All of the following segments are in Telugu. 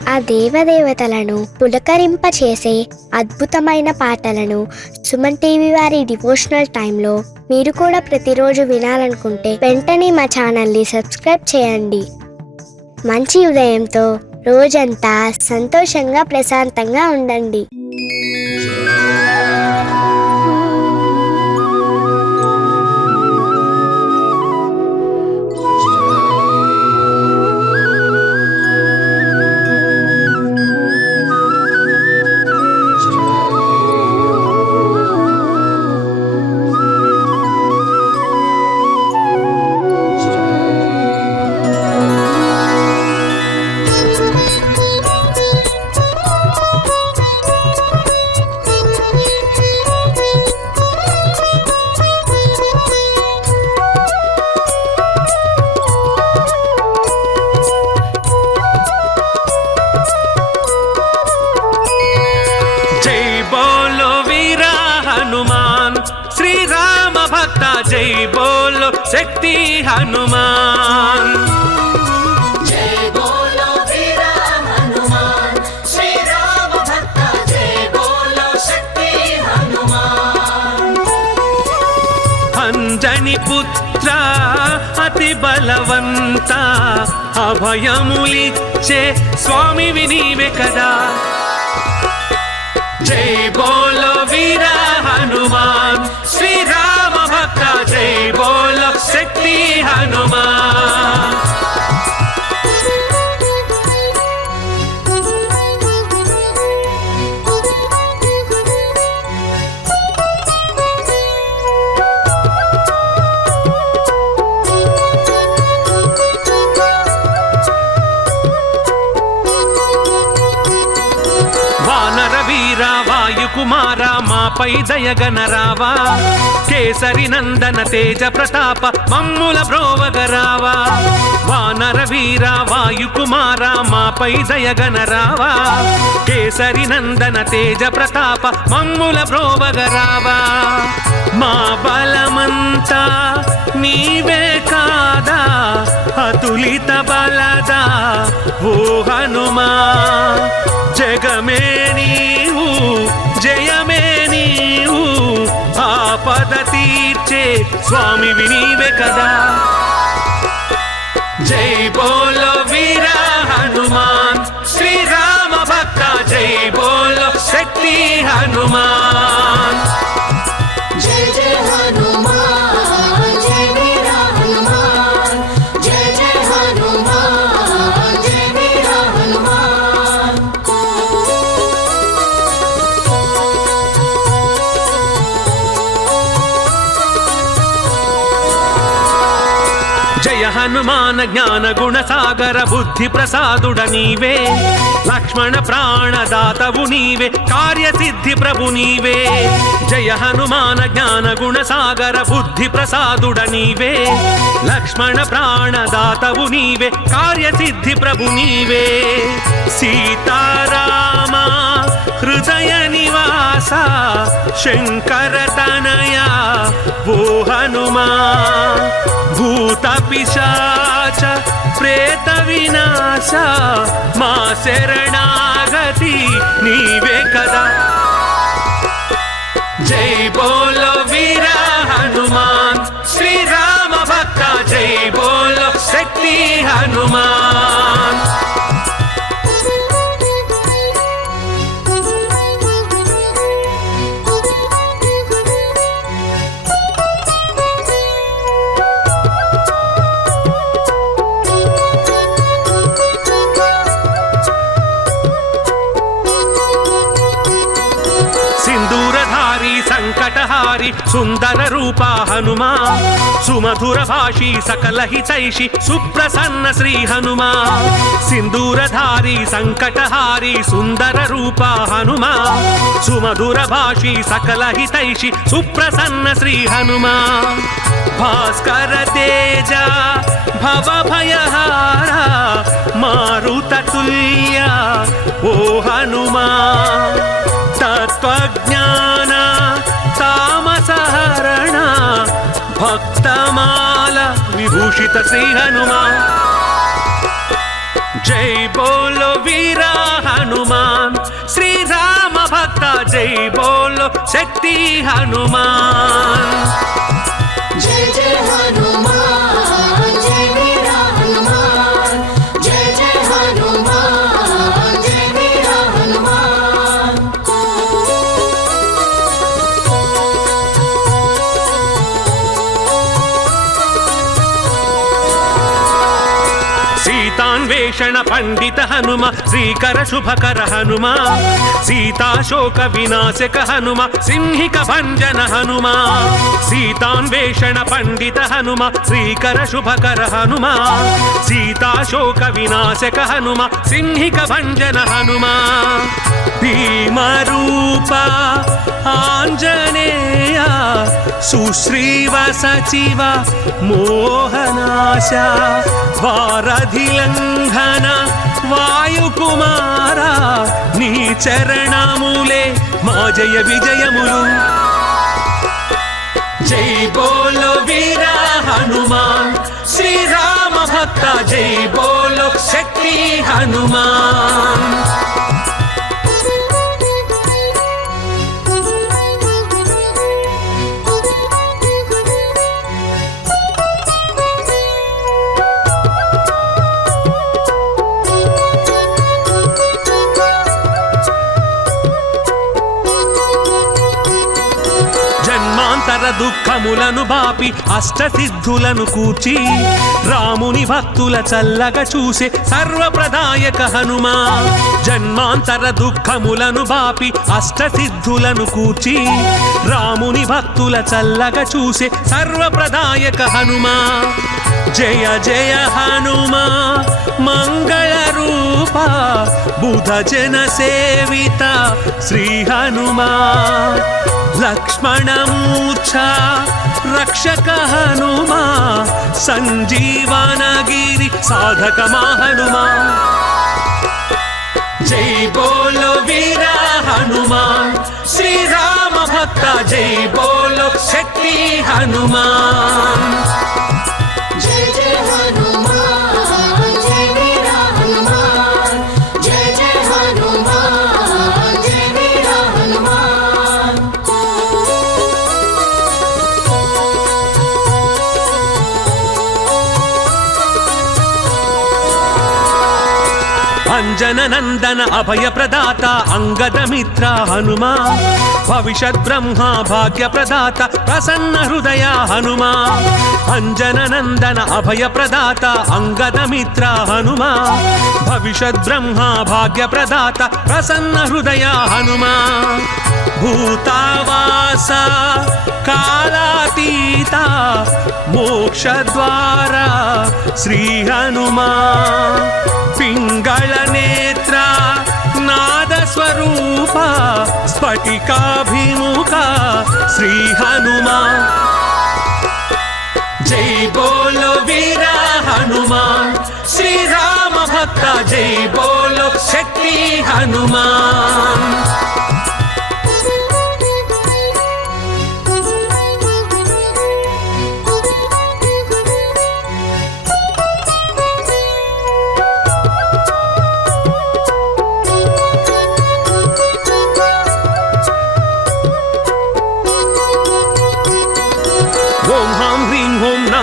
ఆ దేవదేవతలను పులకరింపచేసే అద్భుతమైన పాటలను సుమన్ టీవీ వారి డివోషనల్ టైంలో మీరు కూడా ప్రతిరోజు వినాలనుకుంటే వెంటనే మా ఛానల్ని సబ్స్క్రైబ్ చేయండి. మంచి ఉదయంతో రోజంతా సంతోషంగా ప్రశాంతంగా ఉండండి. जय बोलो शक्ति हनुमान, जय बोलो वीरा हनुमान, श्री राम भक्त जय बोलो शक्ति हनुमान। अंजनी पुत्र अति बलवंत अभयमुलिच्चे स्वामी विनीवे कदा। जय बोलो वीरा हनुमान, श्री राम भक्त जय बोलो शक्ति हनुमान। వీరా వాయుకుమార మాపై దయగనరావా, కేసరి నందన తేజ ప్రతాప మమ్ముల బ్రోవగరావా. వానర వీరా వాయుకుమార మాపై దయగనరావా, కేసరి నందన తేజ ప్రతాప మమ్ముల బ్రోవగరావా. మా బలమంతా నీవే కాదా, అతులిత బలదా ఓ హనుమా. జగమే నీవు జయమే నీవు, ఆపద తీర్చే స్వామి వినీవే కదా. జై బోలో వీరా హనుమాన్, శ్రీ రామ భక్త జై బోలో శక్తి హనుమాన్. जय जय हनुमान, जय वीरा हनुमान, जय जय हनुमान, जय वीरा हनुमान। జయ హనుమాన జ్ఞాన గుణ సాగర బుద్ధి ప్రసాదుడ నీవే, లక్ష్మణ ప్రాణదాతవు నీవే, కార్యసిద్ధి ప్రభు నీవే. జయ హనుమాన జ్ఞాన గుణ సాగర బుద్ధి ప్రసాదుడ నీవే, లక్ష్మణ ప్రాణదాతవు నీవే, కార్యసిద్ధి ప్రభు నీవే. సీతారామ హృదయ నివాస శంకర తనయ ఓ హనుమా. భూత పిశాచ ప్రేత వినాశ మా శరణాగతి నీవే కదా. జై బోలో వీరా హనుమాన్, శ్రీ రామ భక్త జై బోలో శక్తి హనుమాన్. సంకటహారి సుందర రూపా హనుమా, సుమధుర భాషీ సకల హితైషి సుప్రసన్న శ్రీ హనుమా. సింధూరధారి సంకటహారి సుందర రూపా హనుమా, సుమధుర భాషీ సకల హితైషి సుప్రసన్న శ్రీ హనుమా. భాస్కర తేజ భవ భయహార మారుత తుల్య ఓ హనుమా. తత్వజ్ఞాన తామసహరణ భక్తమాల విభూషిత శ్రీ హనుమా. జై బోలో వీరా భక్త జై బోలో శక్తి హనుమాన్ जय जय हनुमान जय वीरा हनुमान जय जय हनुमान जय वीरा हनुमान सीतान्वेषण पंडित हनुम श्रीकर शुभकर हनुमा सीताशोक विनाशक हनुम सिंहिक भंजन हनुमा सीतान्वेषण पंडित हनुम श्रीकर शुभकर हनुमा सीताशोक विनाशक हनुम सिंहिक भंजन हनुमा भीमरूप आञ्जनेय सुश्रीव सचिव मोहनाश वारधिलंघन वायुकुमारा नी चरणमुले मा जय विजयमुलु जय बोलो वीरा हनुमान श्री राम भक्त जय बोलो शक्ति हनुमान దుఃఖములను బాపి అష్టసిద్ధులను కూర్చి రాముని భక్తుల చల్లగా చూసే సర్వప్రదాయక హనుమా జన్మాంతర దుఃఖములను బాపి అష్టసిద్ధులను కూర్చి రాముని భక్తుల చల్లగా చూసే సర్వప్రదాయక హనుమా జయ జయ హనుమా మంగళ రూప బుధ జన సేవిత శ్రీ హనుమా लक्ष्मणमूर्छा रक्षक हनुमा संजीवनगिरि साधक हनुमा जय बोलो वीरा हनुमान श्री राम भक्त जय बोलो शक्ति हनुमान जय जय हनुमान जय वीरा हनुमान जय जय हनुमान जय वीरा हनुमान अंजन नंदन अभय प्रदाता अंगद मित्र हनुमा भविष्यत् ब्रह्मा भाग्य प्रदाता प्रसन्न हृदय हनुमा अंजन नंदन अभय प्रदाता अंगद मित्र हनुमा भविष्यत् ब्रह्मा भाग्य प्रदाता प्रसन्न हृदय हनुमा भूतावास कालातीता मोक्षद्वारा श्री हनुमा पिंगल नेत्र नाद स्वरूप स्फटिकाभिमुख श्री हनुमा जय बोलो वीरा हनुमान श्री राम भक्त जय बोलो शक्ति हनुमान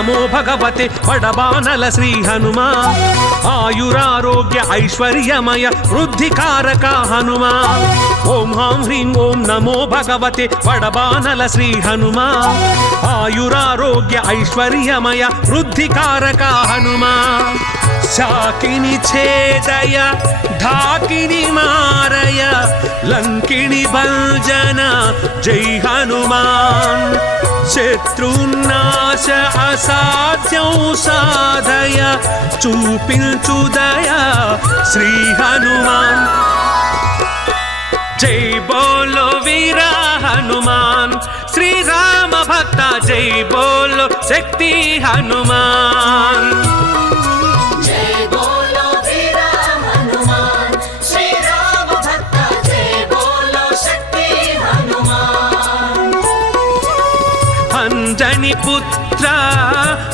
नमो भगवते वडबानल श्री हनुमा आयुरारोग्य ऐश्वर्यमय वृद्धिकारक हनुमा ओम हां ह्रीं ओम नमो भगवते वडबानल श्री हनुमा आयुरारोग्य ऐश्वर्यमय वृद्धिकारक हनुमा शाकिनी छेदय ढाकिनी मारय लंकिनी भंजन जय हनुमान शत्रुनाश असाध्యం साधय చూపించుదయ श्री हनुमान जय बोलो वीरा हनुमान श्री राम भक्त जय बोलो शक्ति हनुमान जय बोलो वीरा हनुमान श्री राम भक्त जय बोलो शक्ति हनुमान अंजनी पुत्र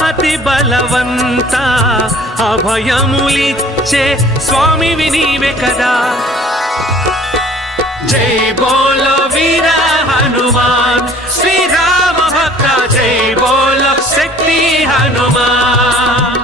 अति बलवंत अभयमुलिच्चे स्वामी विनीवे कदा జై బోలో వీర హనుమాన్ శ్రీ రామ భక్త జై బోలో శక్తి హనుమాన్.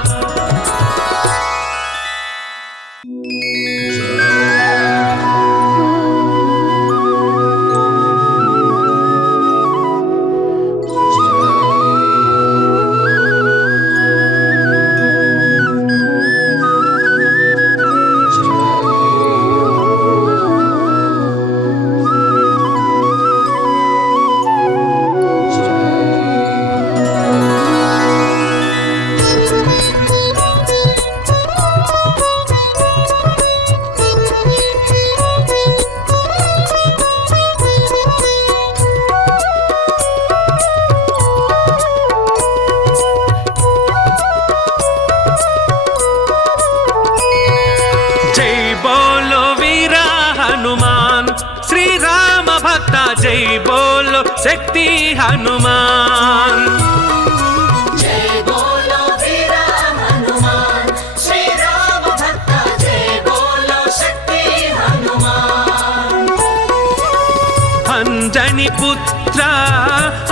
జై బోలో శక్తి హనుమాన్. జై బోలో వీర హనుమాన్ శ్రీ రామ భక్త జై బోలో శక్తి హనుమాన్. అంజని పుత్ర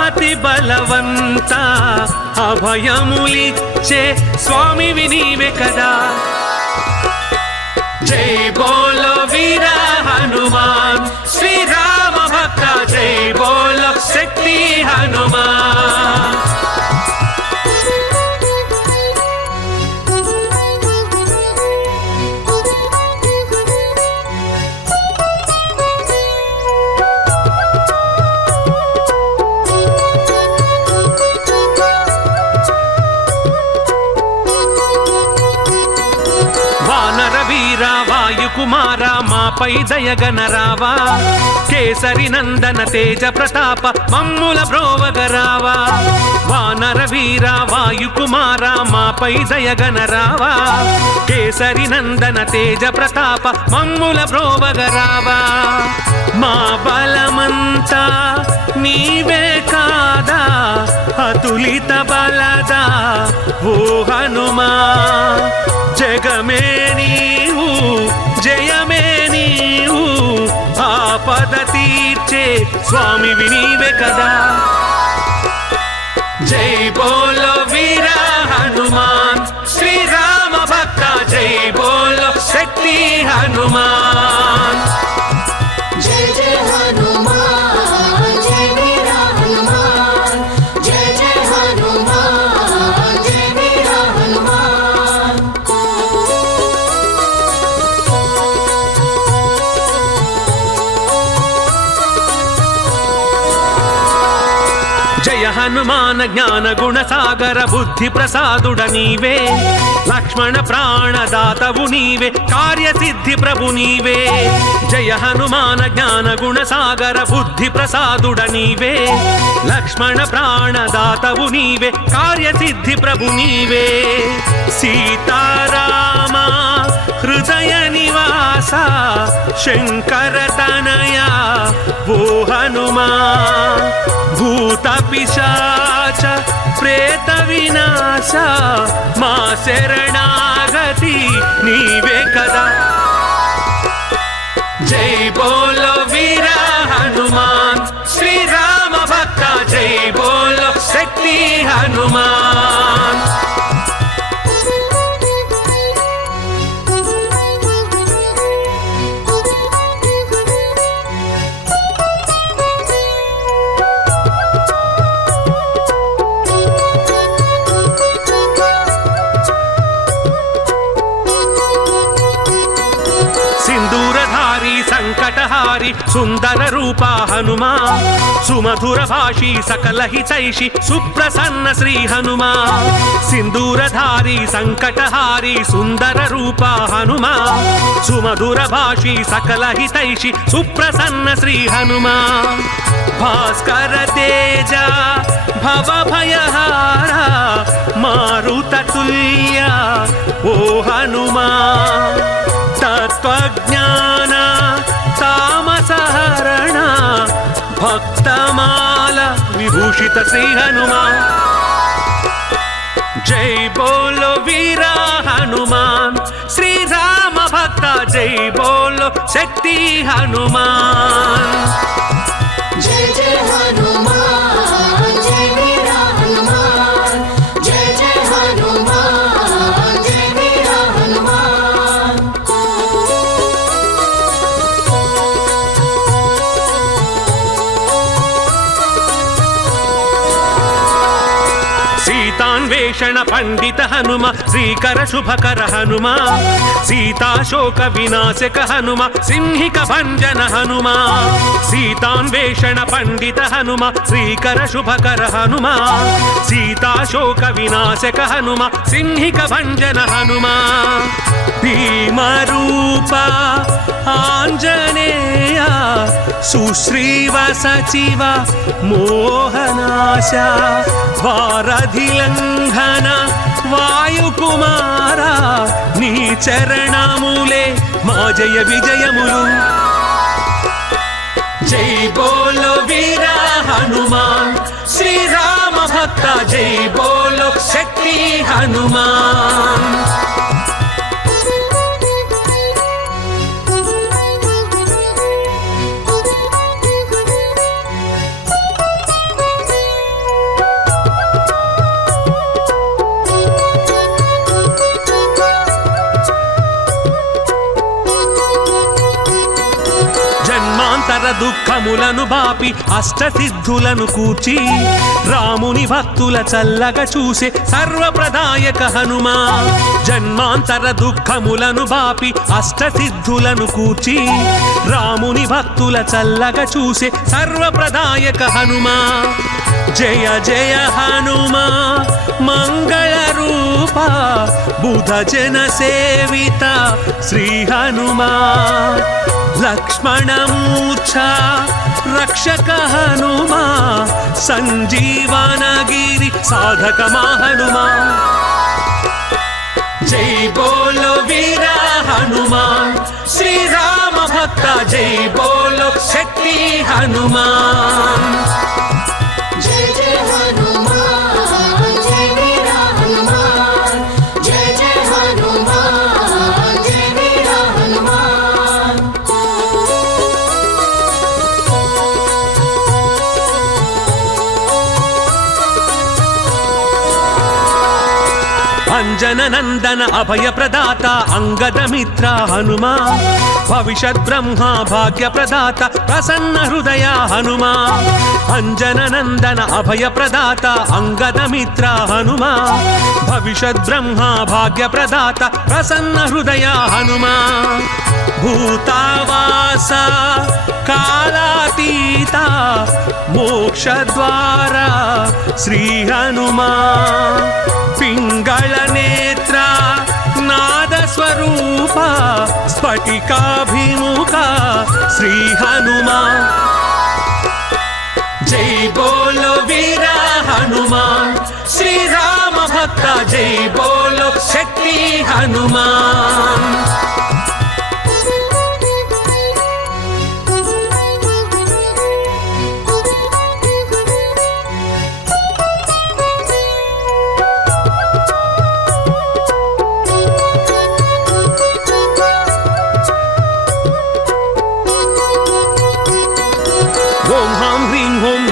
అతి బలవంత అభయములిచ్చే స్వామి వినీవే కదా. జై బోలో వీర హనుమాన్ శ్రీ రామ భక్త జై బోలో శక్తి హనుమాన్. వానర వీర వాయుకుమార మాపై దయగనరావా. కేసరి నందన తేజ ప్రతాప మమ్ముల బ్రోవగరావా. వానర వీర వాయుకుమార మాపై దయగనరావా. కేసరి నందన తేజ ప్రతాప మమ్ముల బ్రోవగరావా. మా బలమంతా నీవే కాదా అతులిత బలదా ఓ హనుమా. జగమే నీవు జయమే నీవు ఆపద తీర్చే స్వామి వినీవే కదా. జై బోలో వీర హనుమాన్ శ్రీ రామ భక్త జై బోలో శక్తి హనుమాన్. జై జై హనుమాన్ జై వీర హనుమాన్ జై జై హనుమాన్ జై వీర హనుమాన్. జయ హనుమాన జ్ఞాన గుణ సాగర బుద్ధి ప్రసాదుడ నీవే. లక్ష్మణ ప్రాణదాతవు నీవే కార్యసిద్ధి ప్రభు నీవే. జయ హనుమాన జ్ఞాన గుణ సాగర బుద్ధి ప్రసాదుడ నీవే. లక్ష్మణ ప్రాణదాతవు నీవే కార్యసిద్ధి ప్రభు నీవే. సీతారామ హృదయ నివాస శంకర తనయ ఓ హనుమా. భూత పిశాచ ప్రేత వినాశ మా శరణాగతి నీవే కదా. జై బోలో వీర హనుమాన్ శ్రీ రామ భక్త జై బోలో శక్తి హనుమాన్. సింధూరధారి సంకటహారి సుందర రూపా హనుమా. సుమధుర భాషి సకల హితైషి సుప్రసన్న శ్రీ హనుమా. సింధూరధారి సంకటహారి సుందర రూపా హనుమా. సుమధుర భాషి సకల హితైషి సుప్రసన్న శ్రీ హనుమా. భాస్కర తేజ భవ భయహార మారుత తుల్య ఓ హనుమా. తత్వజ్ఞాన తామసహరణ భక్తమాల విభూషిత శ్రీ హనుమా. జై బోలో వీర హనుమాన్ శ్రీ రామ భక్త జై బోలో శక్తి హనుమాన్ जय जय हनुमान जय वीरा हनुमान जय जय हनुमान जय वीरा हनुमान సీతాన్వేషణ పండిత హనుమ శ్రీకర శుభకర హనుమ సీతాశోక వినాశక హనుమ సింహిక భంజన హనుమ సీతాన్వేషణ పండిత హనుమ శ్రీకర శుభకర హనుమ సీతాశోక వినాశక హనుమ సింహిక భంజన హనుమ భీమరూప ఆంజనేయ సుశ్రీవ సచివ మోహనాశ వారధిలంఘన వాయుకుమార నీ చరణములే మా జయ విజయములు జై బోలో వీర హనుమాన్ శ్రీరామ భక్త జై బోలో శక్తి హనుమాన్ దుఃఖములను బాపి అష్టసిద్ధులను కూర్చి రాముని భక్తుల చల్లగా చూసే సర్వప్రదాయక హనుమా జన్మాంతర దుఃఖములను బాపి అష్టసిద్ధులను కూర్చి రాముని భక్తుల చల్లగా చూసే సర్వప్రదాయక హనుమా జయ జయ హనుమా మంగళ రూప బుధ జన సేవిత శ్రీ హనుమా లక్ష్మణమూర్ఛ రక్షక హనుమా సంజీవనగిరి సాధక హనుమా జై బోలో వీర హనుమాన్ శ్రీరామ భక్త జై బోలో శక్తి హనుమాన్ जय जय हनुमान जय वीरा हनुमान जय जय हनुमान जय वीरा हनुमान అంజన నందన అభయ ప్రదాత అంగద మిత్ర హనుమా భవిష్యత్ బ్రహ్మ భాగ్య ప్రదాత ప్రసన్న హృదయ హనుమా అంజన నందన అభయ ప్రదాత అంగద మిత్ర హనుమా భవిష్యత్ బ్రహ్మ భాగ్య ప్రదాత ప్రసన్న హృదయ హనుమా భూతావాస కాలాతీత మోక్షద్వార శ్రీ హనుమా పింగళ నేత్ర నాద స్వరూప స్ఫటికాభిముఖ శ్రీ హనుమా జై బోలో వీర హనుమాన్ శ్రీరామ భక్త జై బోలో శక్తి హనుమాన్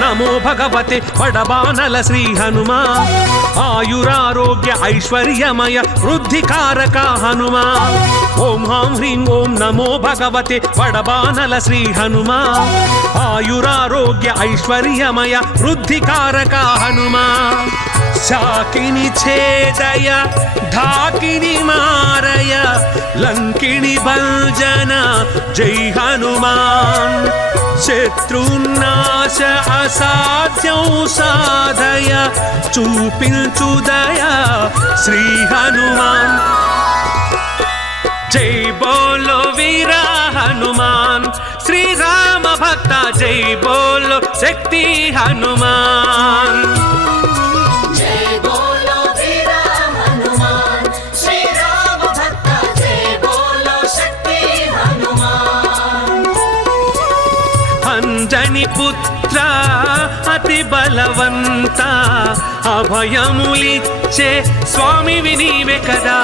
నమో భగవతే పడబానల శ్రీ హనుమా ఆయురారోగ్య ఐశ్వర్యమయ వృద్ధికారక హనుమా ఓం హాం హ్రీం ఓం నమో భగవతే పడబానల శ్రీ హనుమా ఆయురారోగ్య ఐశ్వర్యమయ వృద్ధికారక హనుమా శాకిని ఛేదయ ఢాకిని మారయ లంకిని భంజన జై హనుమాన్ శత్రునాశ అసాధ్యం సాధయ చూపించుదయ శ్రీ హనుమాన్ జై బోలో వీర హనుమాన్ శ్రీరామ భక్త జై బోలో శక్తి హనుమాన్ जय बोलो वीरा हनुमान श्री राम भक्त जय बोलो शक्ति हनुमान అంజని పుత్ర అతి బలవంత అభయములిచ్చే స్వామి వినీవే కదా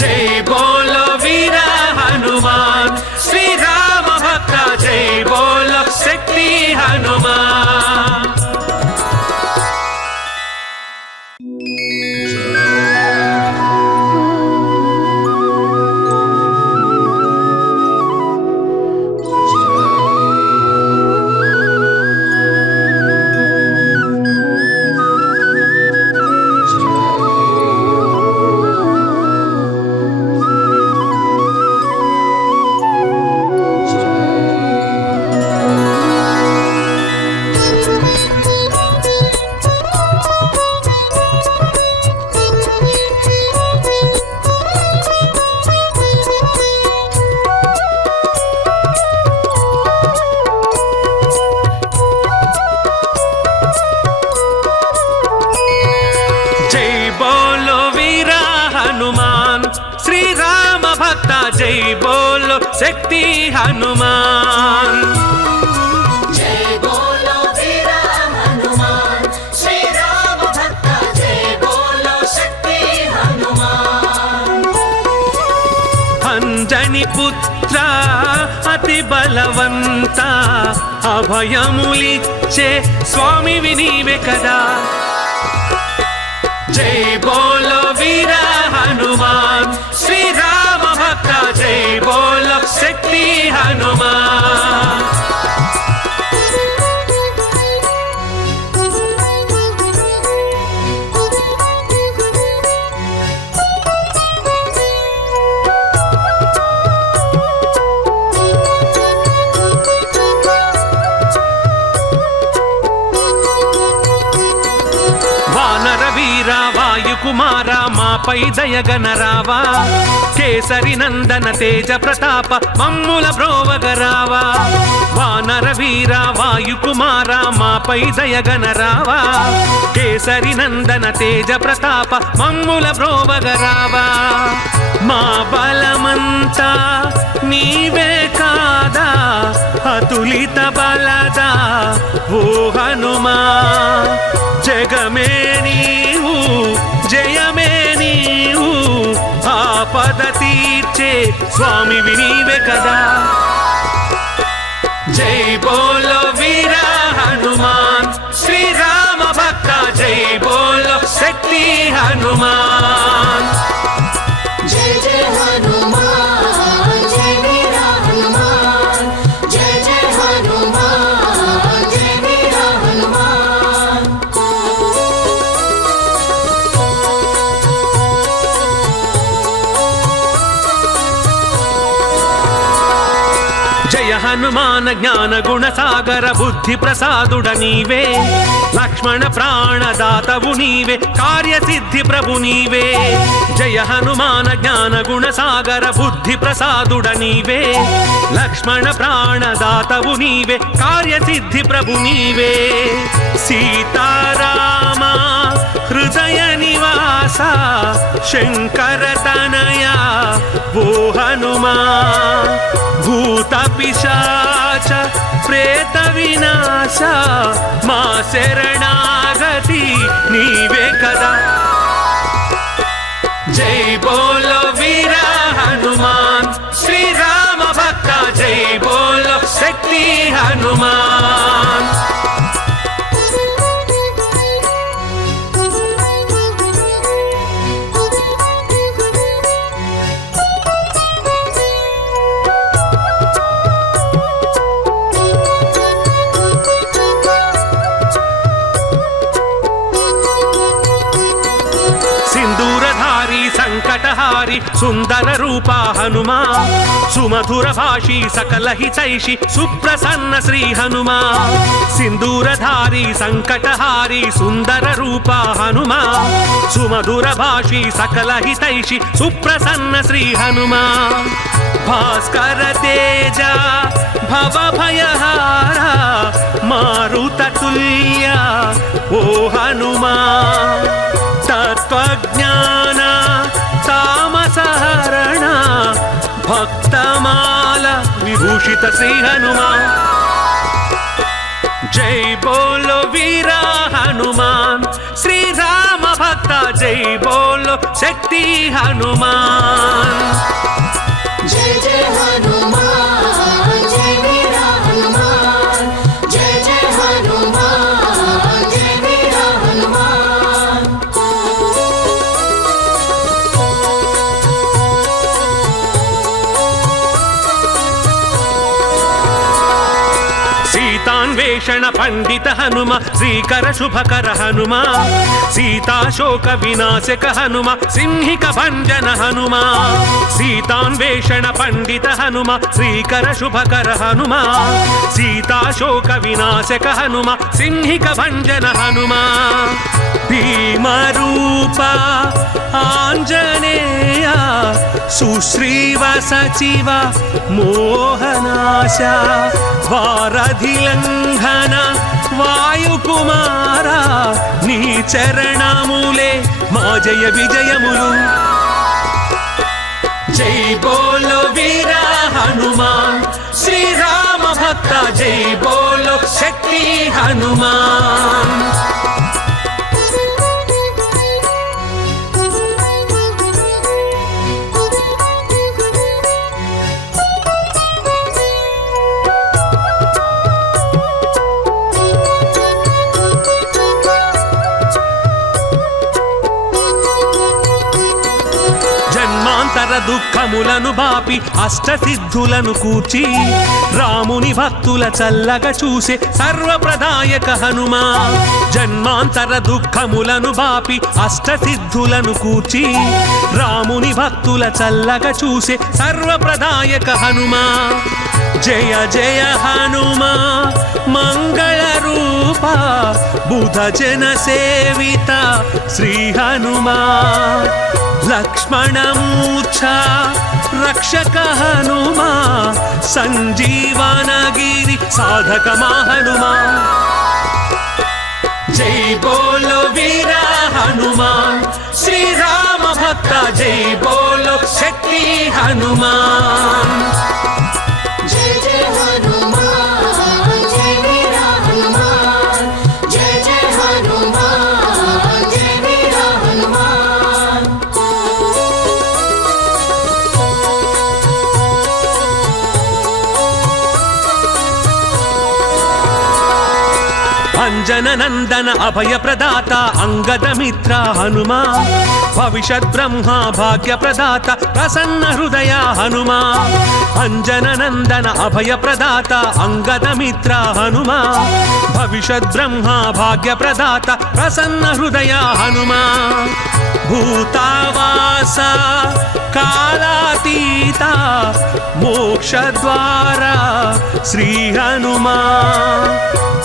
జై బోలో వీర హనుమాన్ శ్రీరామ భక్త జై బోలో శక్తి హనుమాన్. జై బోలో శక్తి హనుమాన్. జై బోలో వీర హనుమాన్ శ్రీరామ భక్త జై బోలో శక్తి హనుమాన్. అంజని పుత్ర అతి బలవంత అభయములిచ్చే స్వామివి నీవే కదా. జై బోలో వీర హనుమాన్ శ్రీరామ భక్త జై బోలో శక్తి హనుమాన్. వాయుకుమార మాపై దయగనరావా, కేసరి నందన తేజ ప్రతాప మమ్ముల బ్రోవగరావా. వానర వీర వాయుకుమార మాపై దయగనరావా, కేసరి నందన తేజ ప్రతాప మమ్ముల బ్రోవగరావా. మా బలమంతా నీవే కాదా, అతులిత బలదా ఓ హనుమా. జగమే నీవు జయమే నీవు, ఆపద తీర్చే స్వామివి నీవే కదా. జై బోలో వీర హనుమాన్ శ్రీరామ భక్త జై బోలో శక్తి హనుమాన్. జై జై హనుమాన్ జై వీర హనుమాన్, జై జై హనుమాన్ జై వీర హనుమాన్. జయ హనుమాన జ్ఞాన గుణ సాగర బుద్ధి ప్రసాదుడ నీవే, లక్ష్మణ ప్రాణదాతవు నీవే, కార్యసిద్ధి ప్రభు నీవే. జయ హనుమాన జ్ఞాన గుణ సాగర బుద్ధి ప్రసాదుడ నీవే, లక్ష్మణ ప్రాణదాతవు నీవే, కార్యసిద్ధి ప్రభు నీవే. సీతారామ హృదయ నివాస శంకర తనయ ఓ హనుమా. భూత పిశాచ ప్రేత వినాశ మా శరణాగతి నీవే కదా. జై బోలో వీర హనుమాన్ శ్రీరామ భక్త జై బోలో శక్తి హనుమాన్. సంకటహారి సుందర రూప హనుమా, సుమధుర భాషి సకల హితైషి సుప్రసన్న శ్రీ హనుమా. సింధూరధారి సంకటహారి సుందర రూప హనుమా, సుమధుర భాషి సకల హితైషి సుప్రసన్న శ్రీ హనుమా. భాస్కర తేజ భవ భయహార మారుత తుల్య ఓ హనుమా. తత్వజ్ఞాన తామసహరణ భక్తమాల విభూషిత శ్రీ హనుమా. జై బోలో వీర హనుమాన్ శ్రీరామ భక్త జై బోలో శక్తి హనుమాన్. जय जय हनुमान जय वीर हनुमान जय जय हनुमान जय वीर हनुमान. సీతాన్వేషణ పండిత హనుమ శ్రీకర శుభకర హనుమ సీతాశోక వినాశక హనుమ సింహిక భంజన హనుమ. సీతాన్వేషణ పండిత హనుమ శ్రీకర శుభకర హనుమ సీతాశోక వినాశక హనుమ సింహిక భంజన హనుమ. భీమరూప ఆంజనేయ సుశ్రీవ సచివ మోహనాశ వారధిలంఘన వాయుకుమార నీ చరణములే మా జయ విజయములు. జై బోలో వీర హనుమాన్ శ్రీరామ భక్త జై బోలో శక్తి హనుమాన్. దుఃఖములను బాపి అష్టసిద్ధులను కూర్చి రాముని భక్తుల చల్లగా చూసే సర్వప్రదాయక హనుమా. జన్మాంతర దుఃఖములను బాపి అష్టసిద్ధులను కూర్చి రాముని భక్తుల చల్లగా చూసే సర్వప్రదాయక హనుమా. జయ జయ హనుమా మంగళ రూప బుధ జన సేవిత శ్రీ హనుమా. లక్ష్మణమూర్ఛ రక్షక హనుమా సంజీవనగిరి సాధక హనుమా. జై బోలో వీర హనుమాన్ శ్రీరామ భక్త జై బోలో శక్తి హనుమాన్. जय जय हनुमान जय वीर हनुमान जय जय हनुमान जय वीर हनुमान. అంజన నందన అభయ ప్రదాత అంగద మిత్ర హనుమా భవిష్యత్ బ్రహ్మ భాగ్య ప్రదాత ప్రసన్న హృదయ హనుమా. అంజన నందన అభయ ప్రదాత అంగద మిత్ర హనుమా భవిష్యత్ బ్రహ్మ భాగ్య ప్రదాత ప్రసన్న హృదయ హనుమా. భూతావాస కాలాతీత మోక్షద్వార శ్రీ హనుమా.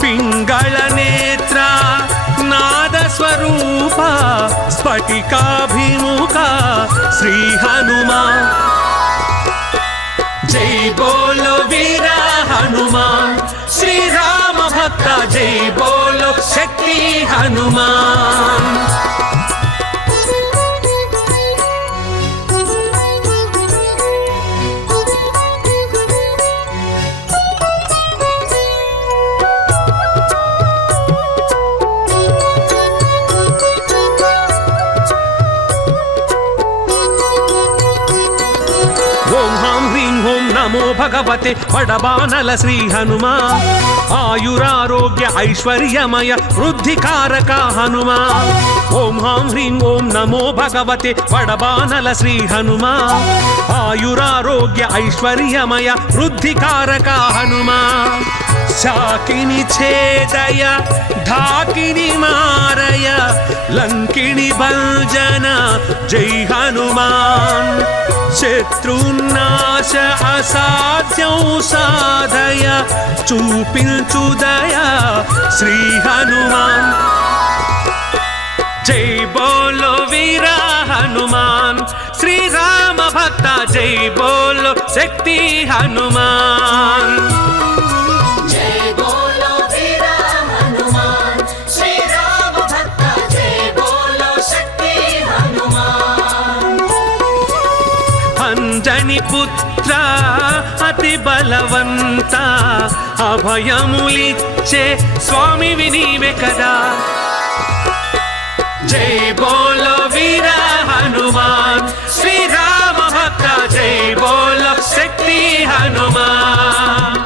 పింగళ నేత్ర నాద స్వరూప స్ఫటికాభిముఖ శ్రీ హనుమా. జై బోలో వీర హనుమాన్ శ్రీరామ భక్త జై బోలో శక్తి హనుమాన్. నమో భగవతే వడబానల శ్రీ హనుమా. ఆయురారోగ్య ఐశ్వర్యమయ వృద్ధికారక హనుమా. ఓం హాం హ్రీం ఓం నమో భగవతే వడబానల శ్రీ హనుమా. ఆయురారోగ్య ఐశ్వర్యమయ వృద్ధికారక హనుమా. శాకిని ఛేదయ ఢాకిని మారయ లంకిని భంజన జై హనుమాన్. శత్రునాశ అసాధ్యం సాధయ చూపించుదయ శ్రీ హనుమాన్. జై బోలో వీర హనుమాన్ శ్రీరామ భక్త జై బోలో శక్తి హనుమాన్. जय बोलो वीर हनुमान श्री राम भक्त जय बोलो शक्ति हनुमान. అంజని పుత్ర అతి బలవంత అభయములిచ్చే స్వామి నీవే కదా. జై బోలో వీర హనుమాన్ హనుమాన్ శ్రీరామ భక్త జై బోలో శక్తి హనుమాన్.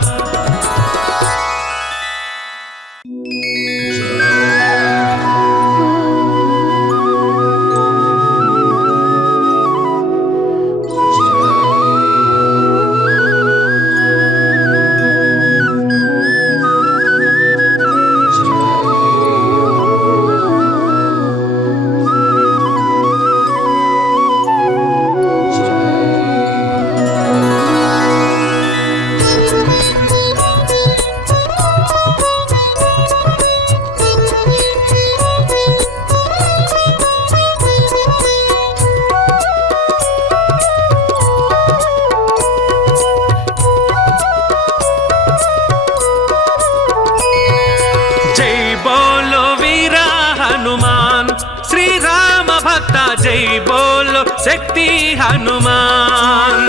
జై బోలో శక్తి హనుమాన్.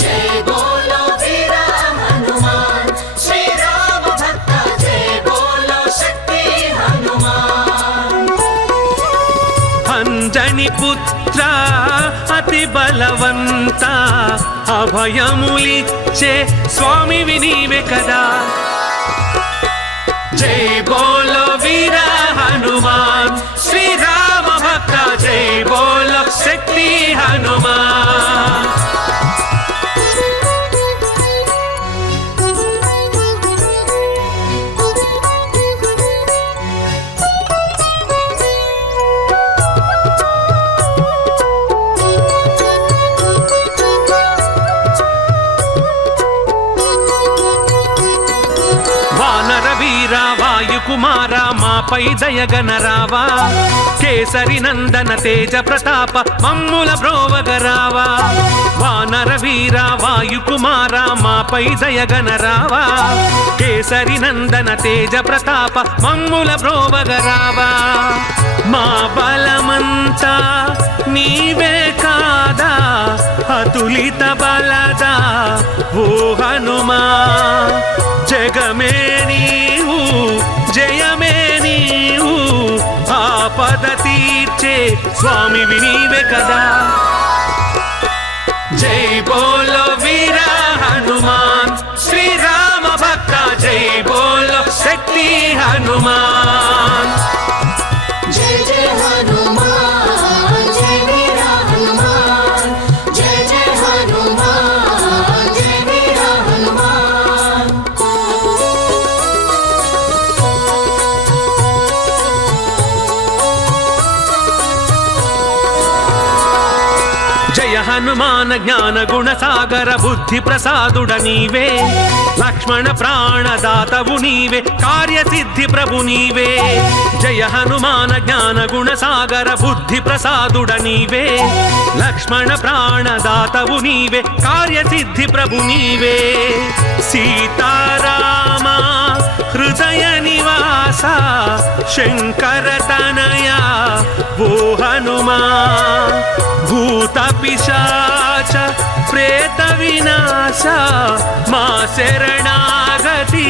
జై బోలో వీర హనుమాన్ శ్రీరామ భక్త జై బోలో శక్తి హనుమాన్. అంజని పుత్ర అతి బలవంత అభయములిచ్చే స్వామి వినీవే కదా. జై బోలో వీర హనుమాన్ శ్రీరామ భక్త జై బోలో శక్తి హనుమాన్. వానర వీర వాయుకుమార మాపై దయగనరావా. కేసరి నందన తేజ ప్రతాప మమ్ముల బ్రోవగరావా. వానర వీర వాయుకుమార మాపై దయగనరావా. కేసరి నందన తేజ ప్రతాప మమ్ముల బ్రోవగరావా. మా బలమంతా నీవే కాదా అతులిత బలదా ఓ హనుమా. జగమే నీవు జయమే నీవు ఆపద తీర్చే స్వామి వినీవే కదా. జై బోలో వీర హనుమాన్ శ్రీరామ భక్త జై బోలో శక్తి హనుమాన్. జై జై హనుమాన్ జై వీర హనుమాన్ జై జై హనుమాన్ జై వీర హనుమాన్. జయ హనుమాన జ్ఞాన గుణ సాగర బుద్ధి ప్రసాదుడ నీవే. లక్ష్మణ ప్రాణదాతవు నీవే కార్యసిద్ధి ప్రభు నీవే. జయ హనుమాన జ్ఞాన గుణ సాగర బుద్ధి ప్రసాదుడ నీవే. లక్ష్మణ ప్రాణదాతవు నీవే కార్యసిద్ధి ప్రభు నీవే. సీతారామ హృదయ నివాస శంకర తనయ ఓ హనుమా. భూత పిశాచ ప్రేత వినాశ మా శరణాగతి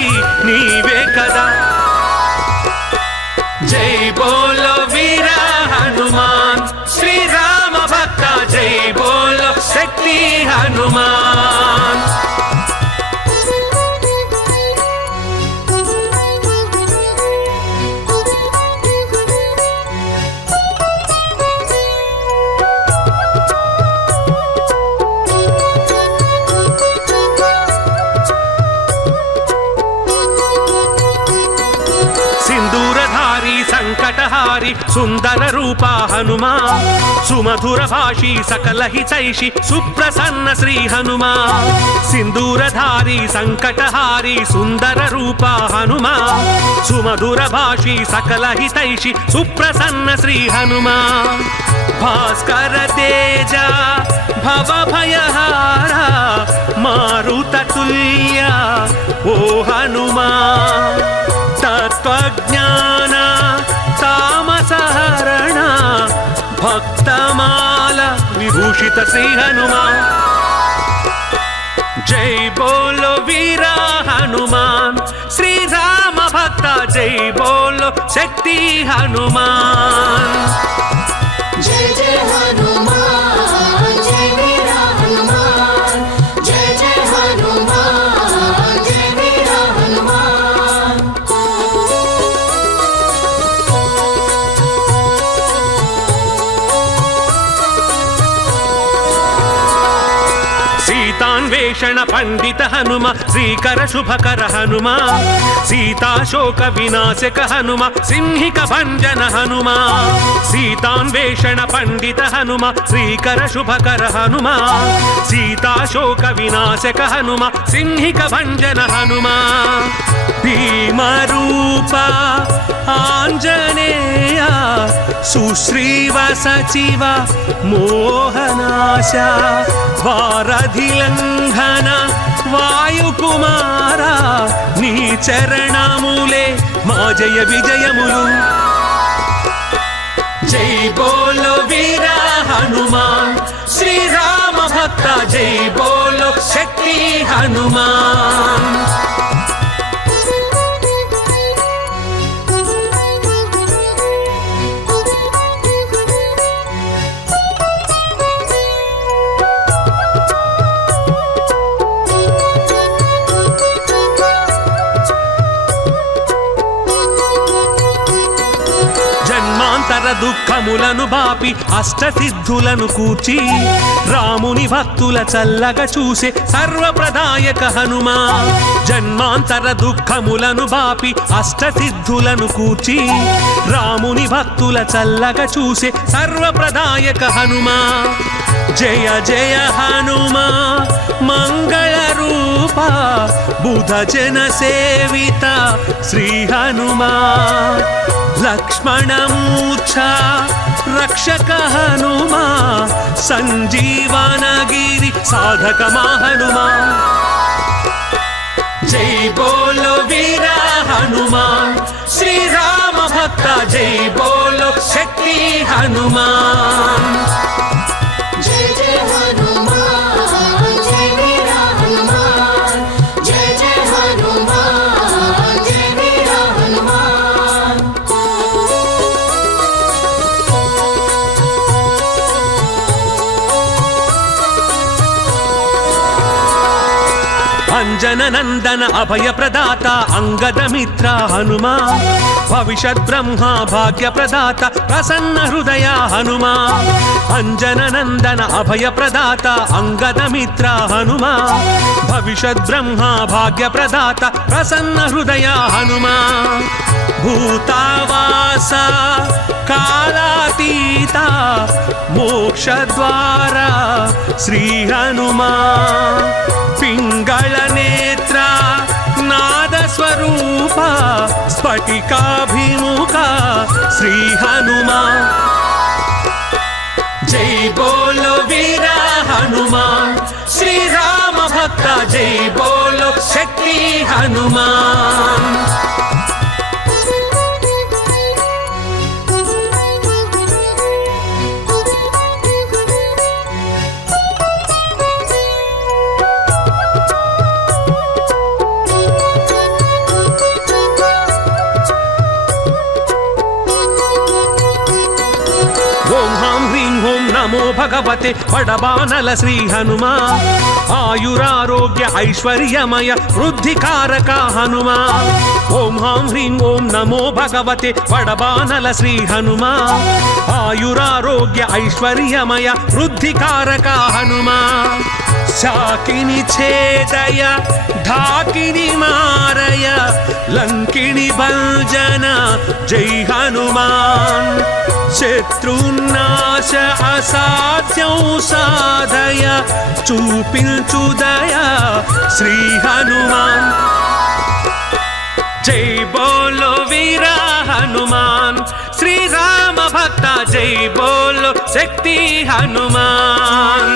నీవే కదా. జై బోలో వీర హనుమాన్ శ్రీరామ భక్త జై బోలో శక్తి హనుమాన్. సింధూరధారి సంకటహారి సుందర రూప హనుమా. సుమధుర భాషి సకల హితైషి సుప్రసన్న శ్రీ హనుమా. సింధూరధారి సంకటహారి సుందర రూప హనుమా. సుమధుర భాషి సకల హితైషి సుప్రసన్న శ్రీ హనుమా. భాస్కర తేజ భవ భయహార మారుత తుల్య ఓ హనుమా. తత్వజ్ఞాన తామసహరణ భక్తమాల విభూషిత శ్రీ హనుమా. జై బోలో వీర హనుమాన్ శ్రీరామ భక్త జై బోలో శక్తి హనుమాన్. జై जय जय हनुमान जय वीरा हनुमान जय जय हनुमान जय वीरा हनुमान। सीतान्वेषण पंडित हनुम श्रीकर शुभकर हनुम सीताशोक विनाशक हनुम सिंहिक भंजन हनुम सीतान्वेषण पंडित हनुम श्रीकर शुभकर हनुम सीताशोक विनाशक हनुम सिंहिक भंजन हनुम भीमरूप आञ्जनेय सुश्रीव सचिव मोहनाश वारधिलंघन वायुकुमार नी चरणमुले मा जय विजयमुलु। जय बोलो वीरा हनुमान श्री राम भक्त जय बोलो शक्ति हनुमान। దుఃఖములను బాపి అష్టసిద్ధులను కూర్చి రాముని భక్తుల చల్లగా చూసే సర్వప్రదాయక హనుమా జన్మాంతర దుఃఖములను బాపి అష్టసిద్ధులను కూర్చి రాముని భక్తుల చల్లగా చూసే సర్వప్రదాయక హనుమా జయ జయ హనుమా మంగళ రూప బుధ జన సేవిత శ్రీ హనుమా लक्ष्मणमूर्छा रक्षक हनुमा संजीवनगिरि साधक हनुमा। जय बोलो वीरा हनुमान श्री राम भक्त जय बोलो शक्ति हनुमान। जय जय हनुमान जय वीरा हनुमान जय जय हनुमान जय वीरा हनुमान। अंजन नंदन अभय प्रदाता अंगद मित्र हनुमा भविष्यत् ब्रह्मा भाग्य प्रदाता प्रसन्न हृदय हनुमा अंजन नंदन अभय प्रदाता अंगद मित्र हनुमा भविष्यत् ब्रह्मा भाग्य प्रदाता प्रसन्न हृदय हनुमा भूतावास कालातीता मोक्षद्वार श्री हनुमा पिंगल नेत्र नाद स्वरूप स्फटिकाभिमुख श्री हनुमा। जय बोलो वीरा हनुमान श्री राम भक्त जय बोलो शक्ति हनुमान। नमो भगवते बड़बानल श्री हनुमा आयुरारोग्य ऐश्वर्यमय वृद्धिकारक हनुमा। ओम हां ह्रीं ओम नमो भगवते बड़बानल श्री हनुमा आयुरारोग्य ऐश्वर्यमय वृद्धिकारक हनुमा। शाकिनी छेदय ढाकिनी मारय लंकिनी भंजन जय हनुमान। शत्रुनाश असाध्యం साधय చూపించుదయ श्री हनुमान। जय बोलो वीरा हनुमान श्री राम भक्त जय बोलो शक्ति हनुमान।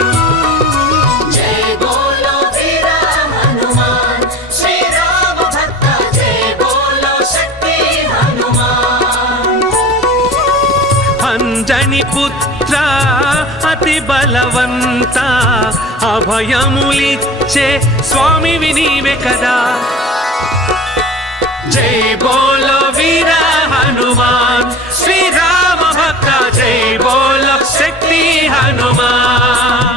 जय बोलो वीरा हनुमान श्री राम भक्त जय बोलो शक्ति हनुमान। अंजनी पुत्र अति बलवंत अभयमुलिच्चे स्वामी विनीवे कदा। जय बोलो वीरा हनुमान श्री राम भक्त जय बोलो शक्ति हनुमान।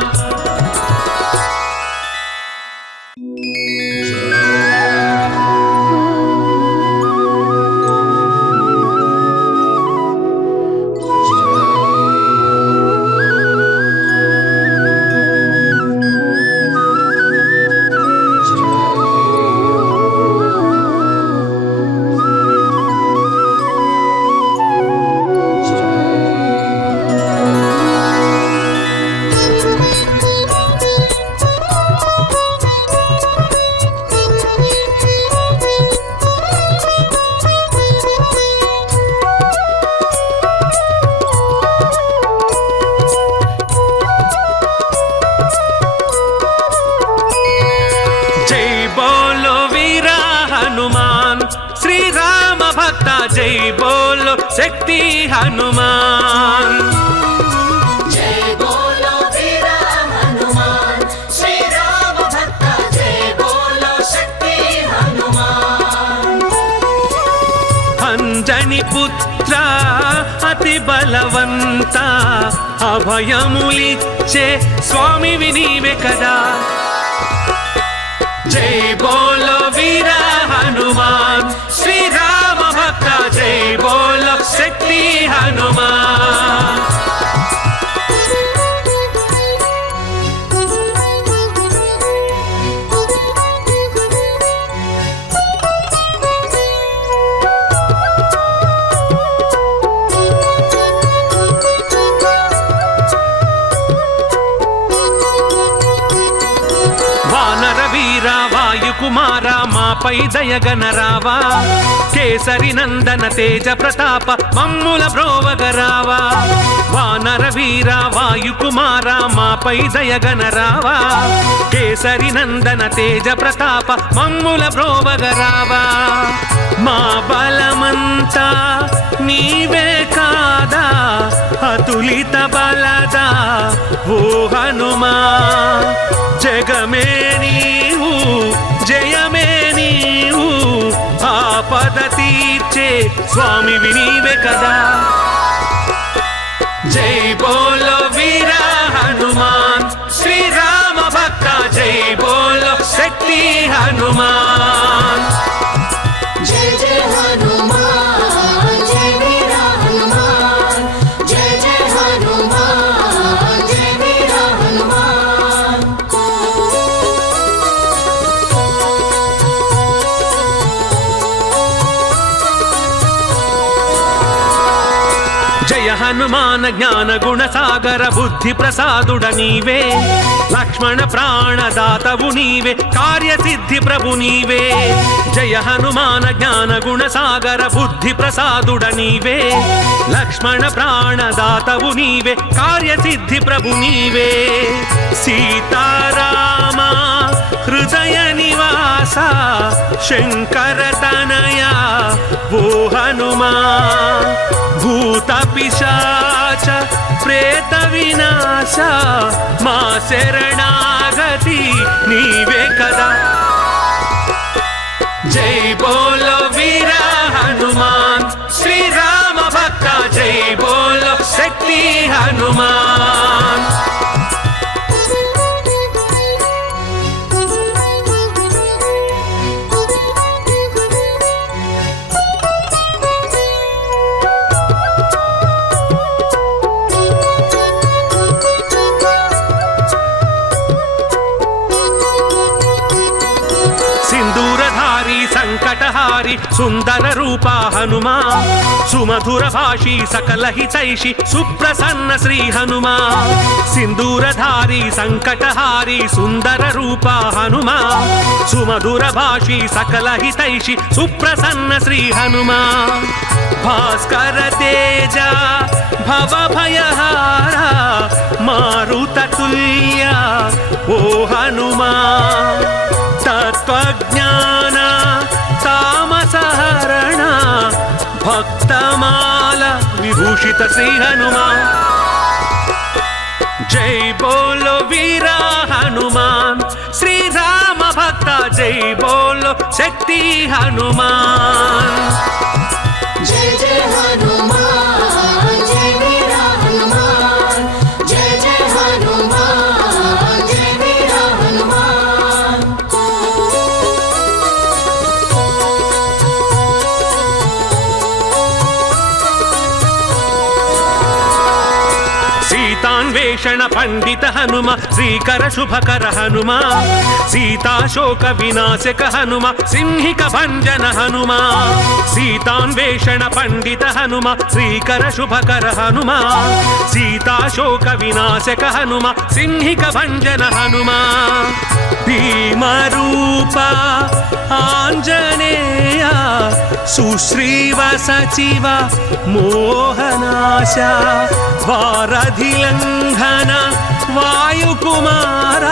जय बोलो शक्ति हनुमान। जय बोलो वीरा हनुमान, श्री राम भक्त जय बोलो शक्ति हनुमान। अंजनी पुत्र अति बलवंत अभयमुलिच्चे स्वामी विनीवे कदा। जय बोलो वीरा हनुमान, श्री राम भक्त जय बोलो शक्ति हनुमान। కుమారా మాపై దయగనరావా, కేసరి నందన తేజ ప్రతాప మమ్ముల బ్రోవగరావా। వానర వీర వాయు కుమారా మాపై దయగనరావా, కేసరి నందన తేజ ప్రతాప మమ్ముల బ్రోవగరావా। మా బలమంతా నీవే కాదా, అతులిత బలదా ఓ హనుమా। జగమే నీవు జయమే నీవు, ఆపద తీర్చే స్వామి వినీవే కదా। జై బోలో వీర హనుమాన్, శ్రీ రామ భక్త జై బోలో శక్తి హనుమాన్। जय जय हनुमान, जय वीरा हनुमान, जय जय हनुमान, जय वीरा हनुमान। జయ హనుమాన జ్ఞాన గుణ సాగర బుద్ధి ప్రసాదుడ నీవే, లక్ష్మణ ప్రాణదాతవు నీవే, కార్యసిద్ధి ప్రభు నీవే। జయ హనుమాన జ్ఞాన గుణ సాగర బుద్ధి ప్రసాదుడ నీవే, లక్ష్మణ ప్రాణదాతవు నీవే, కార్యసిద్ధి ప్రభు నీవే। సీతారామ హృదయ నివాస శంకర తనయ ఓ హనుమా। భూత పిశాచ ప్రేత వినాశ మా శరణాగతి నీవే కదా। జై బోలో వీర హనుమాన్, శ్రీ రామ భక్త జై బోలో శక్తి హనుమాన్। సంకటహారి సుందర రూపా హనుమా, సుమధుర భాషి సకల హితైషి సుప్రసన్న శ్రీ హనుమా। సింధూరధారి సంకటహారి సుందర రూపా హనుమా, సుమధుర భాషి సకల హితైషి సుప్రసన్న శ్రీ హనుమా। భాస్కర తేజ భవ భయహార మారుత తుల్య ఓ హనుమా। తత్వజ్ఞాన తామసహరణ భక్తమాల విభూషిత శ్రీ హనుమా। జై బోలో వీర హనుమాన్, శ్రీ రామ భక్త జై బోలో శక్తి హనుమాన్। जय जय हनुमान, जय वीरा हनुमान। సీతాన్వేషణ పండిత హనుమ శ్రీకర శుభకర హనుమ సీతాశోక వినాశక హనుమ సింహిక భంజన హనుమ సీతాన్వేషణ పండిత హనుమ శ్రీకర శుభకర హనుమ సీతాశోక వినాశక హనుమ సింహిక భంజన హనుమ భీమరూప ఆంజనేయ సుశ్రీవ సచివ మోహనాశ వారధిలంఘన వాయుకుమార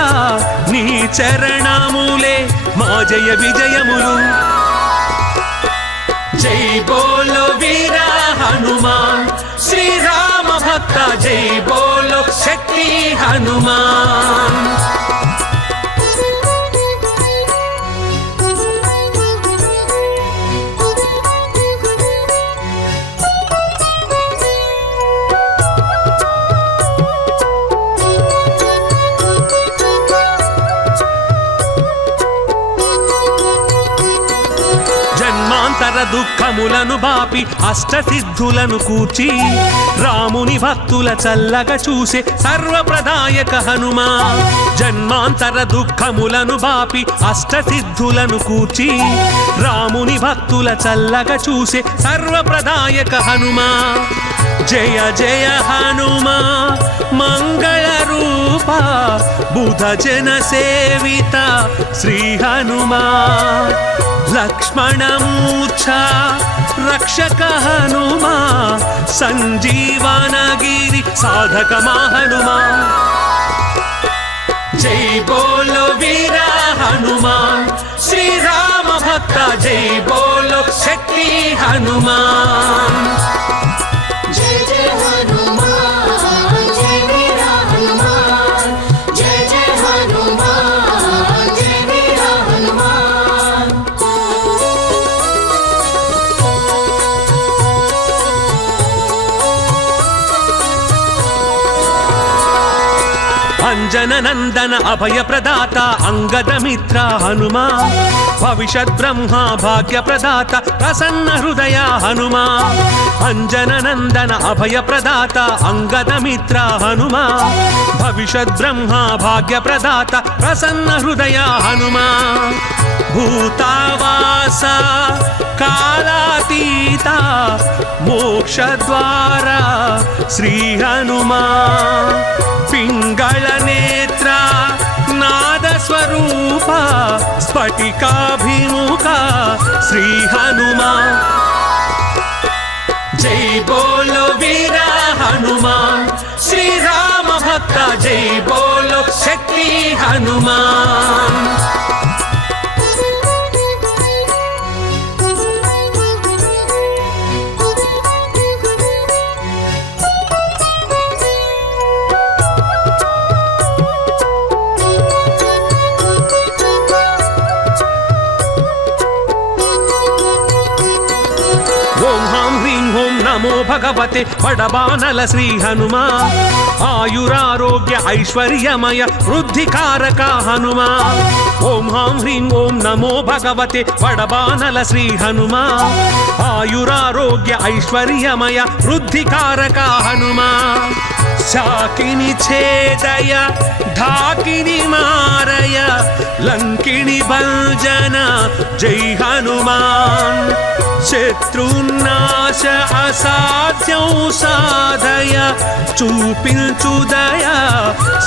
నీ చరణములే మా జయ విజయములు జై బోలో వీర హనుమాన్ శ్రీరామ భక్త జై బోలో శక్తి హనుమాన్ దుఃఖములను బాపి అష్టసిద్ధులను కూర్చి రాముని భక్తుల చల్లగా చూసే సర్వప్రదాయక హనుమా జన్మాంతర దుఃఖములను బాపి అష్టసిద్ధులను కూర్చి రాముని భక్తుల చల్లగా చూసే సర్వప్రదాయక హనుమా జయ జయ హనుమా మంగళ రూప బుధ జన సేవిత శ్రీ హనుమా లక్ష్మణమూర్ఛ రక్షక హనుమా సంజీవనగిరి సాధక హనుమా జై బోలో వీర హనుమాన్ శ్రీరామ భక్త జై బోలో శక్తి హనుమాన్ జయ జయ హనుమాన్ జయ వీర హనుమాన్ జయ జయ హనుమాన్ జయ వీర హనుమాన్ అంజన నందన అభయ ప్రదాత అంగద మిత్ర హనుమా భవిష్యత్ బ్రహ్మ భాగ్య ప్రదాత ప్రసన్న హృదయ హనుమా అంజన నందన అభయ ప్రదాత అంగద మిత్ర హనుమా భవిష్యత్ బ్రహ్మ భాగ్య ప్రదాత ప్రసన్న హృదయ హనుమా భూతావాస కాలాతీత మోక్షద్వార శ్రీ హనుమా పింగళ నేత్ర నాద స్వరూప స్ఫటికాభిముఖ శ్రీ హనుమా జై బోలో వీర హనుమాన్ శ్రీరామ భక్త జై బోలో శక్తి హనుమాన్ నమో భగవతే వడబానల శ్రీ హనుమా ఆయురారోగ్య ఐశ్వర్యమయ వృద్ధికారక హనుమా ఓం హాం హ్రీం ఓం నమో భగవతే వడబానల శ్రీ హనుమా ఆయురారోగ్య ఐశ్వర్యమయ వృద్ధికారక హనుమా శాకిని ఛేదయ ఢాకిని మారయ లంకిని భంజన జై హనుమాన్ శత్రునాశ అసాధ్యం సాధయ చూపించుదయ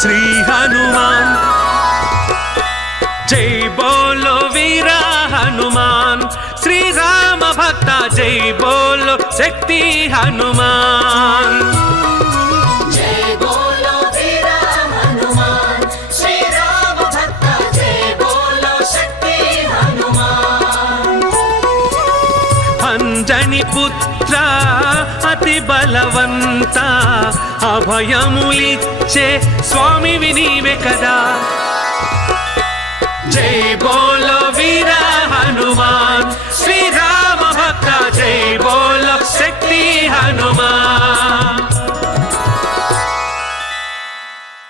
శ్రీ హనుమాన్ జై బోలో వీర హనుమాన్ శ్రీరామ భక్త జై బోలో శక్తి హనుమాన్ జై బోలో వీర హనుమాన్ శ్రీరామ భక్త జై బోలో శక్తి హనుమాన్ అంజని పుత్ర అతి బలవంత అభయములిచ్చే స్వామి వినీవే కదా జై బోలో వీర హనుమాన్ శ్రీరామ భక్త జై బోలో శక్తి హనుమాన్